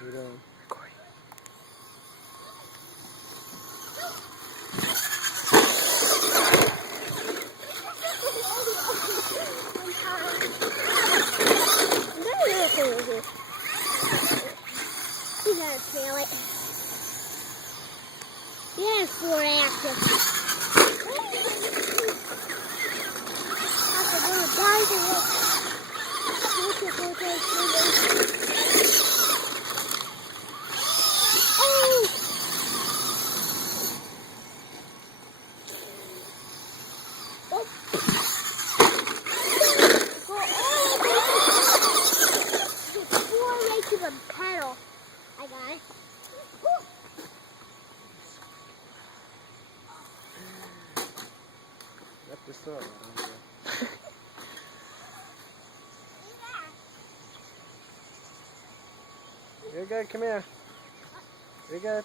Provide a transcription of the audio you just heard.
What are you doing? Recording. You gotta feel it. Yeah, it's more active. That's a little diving. Oh! Oh! Before I make you a pedal, I got it. Yep, just throw it. You're good, come here. You're good.